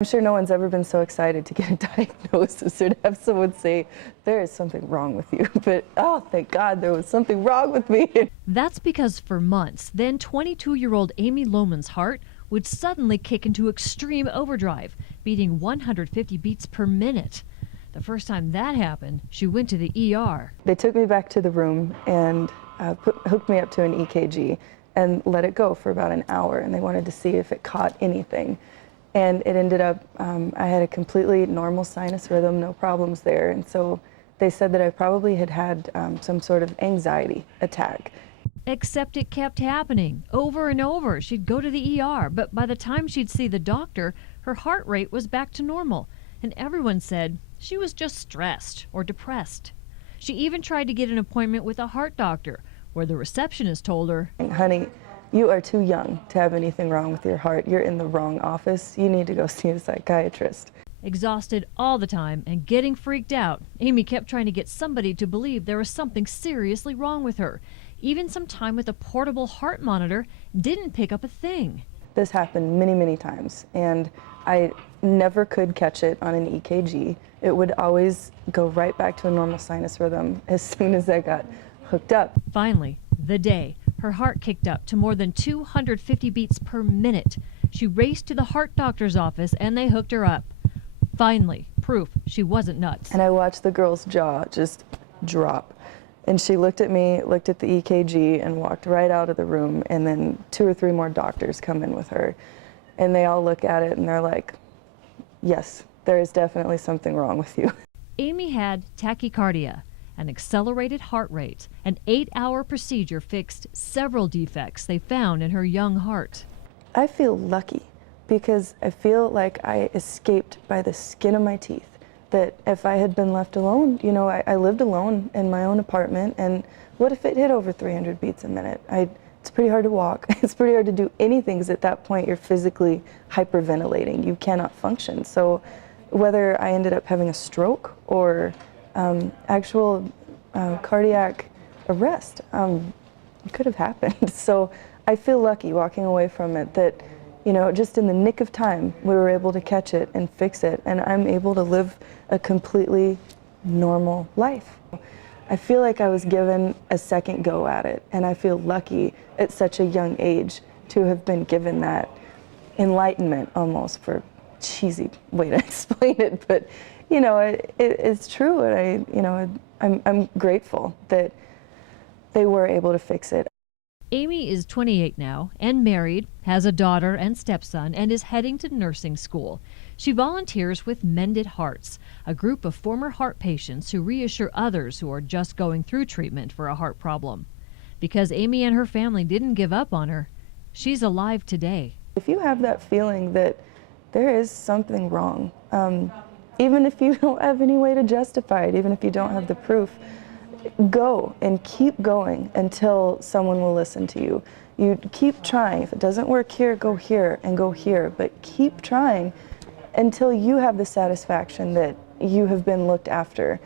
I'm sure no one's ever been so excited to get a diagnosis or to have someone say, there is something wrong with you. But, oh, thank God there was something wrong with me. That's because for months, then 22-year-old AmyLommen's heart would suddenly kick into extreme overdrive, beating 150 beats per minute. The first time that happened, she went to the ER. They took me back to the room and hooked me up to an EKG and let it go for about an hour, and they wanted to see if it caught anything. And it ended up, I had a completely normal sinus rhythm, no problems there. And so they said that I probably had some sort of anxiety attack. Except it kept happening over and over. She'd go to the ER, but by the time she'd see the doctor, her heart rate was back to normal. And everyone said she was just stressed or depressed. She even tried to get an appointment with a heart doctor, where the receptionist told her, "Honey, you are too young to have anything wrong with your heart. You're in the wrong office. You need to go see a psychiatrist." Exhausted all the time and getting freaked out, Amy kept trying to get somebody to believe there was something seriously wrong with her. Even some time with a portable heart monitor didn't pick up a thing. This happened many, many times, and I never could catch it on an EKG. It would always go right back to a normal sinus rhythm as soon as I got hooked up. Finally, the day her heart kicked up to more than 250 beats per minute. She raced to the heart doctor's office and they hooked her up. Finally, proof she wasn't nuts. And I watched the girl's jaw just drop. And she looked at me, looked at the EKG, and walked right out of the room. And then 2 or 3 more doctors come in with her. And they all look at it and they're like, yes, there is definitely something wrong with you. Amy had tachycardia, an accelerated heart rate. An 8-hour procedure fixed several defects they found in her young heart. I feel lucky because I feel like I escaped by the skin of my teeth. That if I had been left alone, you know, I lived alone in my own apartment, and what if it hit over 300 beats a minute? It's pretty hard to walk. It's pretty hard to do anything because at that point you're physically hyperventilating. You cannot function. So whether I ended up having a stroke or actual cardiac arrest, it could have happened. So I feel lucky walking away from it that, you know, just in the nick of time, we were able to catch it and fix it, and I'm able to live a completely normal life. I feel like I was given a second go at it, and I feel lucky at such a young age to have been given that enlightenment, almost, for a cheesy way to explain it, but you know, it's true, and I'm grateful that they were able to fix it. Amy is 28 now and married, has a daughter and stepson, and is heading to nursing school. She volunteers with Mended Hearts, a group of former heart patients who reassure others who are just going through treatment for a heart problem. Because Amy and her family didn't give up on her, she's alive today. If you have that feeling that there is something wrong, even if you don't have any way to justify it, even if you don't have the proof, go and keep going until someone will listen to you. You keep trying. If it doesn't work here, go here and go here, but keep trying until you have the satisfaction that you have been looked after.